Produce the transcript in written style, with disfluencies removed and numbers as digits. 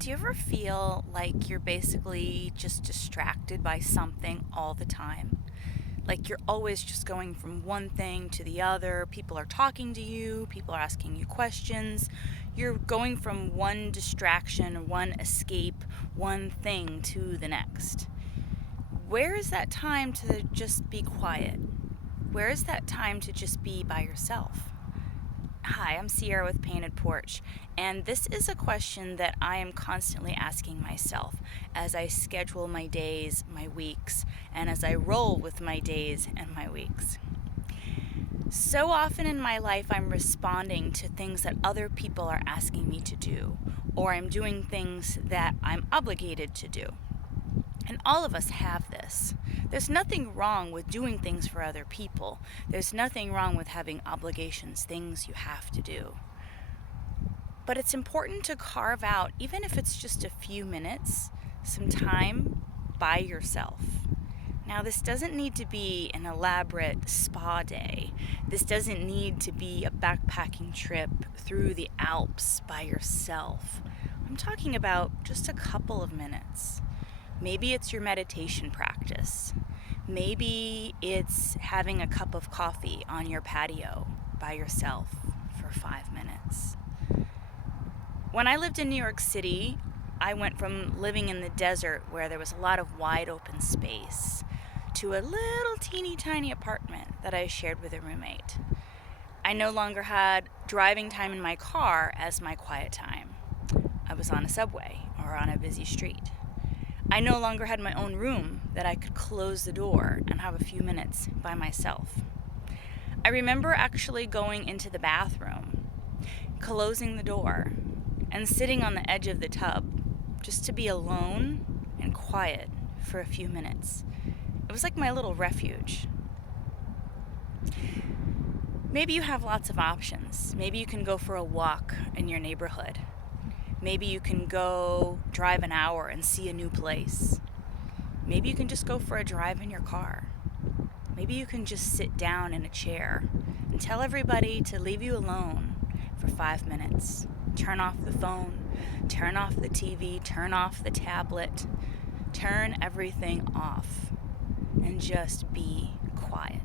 Do you ever feel like you're basically just distracted by something all the time? Like you're always just going from one thing to the other. People are talking to you, people are asking you questions. You're going from one distraction, one escape, one thing to the next. Where is that time to just be quiet? Where is that time to just be by yourself? Hi, I'm Sierra with Painted Porch, and this is a question that I am constantly asking myself as I schedule my days, my weeks, and as I roll with my days and my weeks. So often in my life, I'm responding to things that other people are asking me to do, or I'm doing things that I'm obligated to do. And all of us have this. There's nothing wrong with doing things for other people. There's nothing wrong with having obligations, things you have to do. But it's important to carve out, even if it's just a few minutes, some time by yourself. Now, this doesn't need to be an elaborate spa day. This doesn't need to be a backpacking trip through the Alps by yourself. I'm talking about just a couple of minutes. Maybe it's your meditation practice. Maybe it's having a cup of coffee on your patio by yourself for 5 minutes. When I lived in New York City, I went from living in the desert where there was a lot of wide open space to a little teeny tiny apartment that I shared with a roommate. I no longer had driving time in my car as my quiet time. I was on a subway or on a busy street. I no longer had my own room that I could close the door and have a few minutes by myself. I remember actually going into the bathroom, closing the door, and sitting on the edge of the tub just to be alone and quiet for a few minutes. It was like my little refuge. Maybe you have lots of options. Maybe you can go for a walk in your neighborhood. Maybe you can go drive an hour and see a new place. Maybe you can just go for a drive in your car. Maybe you can just sit down in a chair and tell everybody to leave you alone for 5 minutes. Turn off the phone, turn off the TV, turn off the tablet, turn everything off and just be quiet.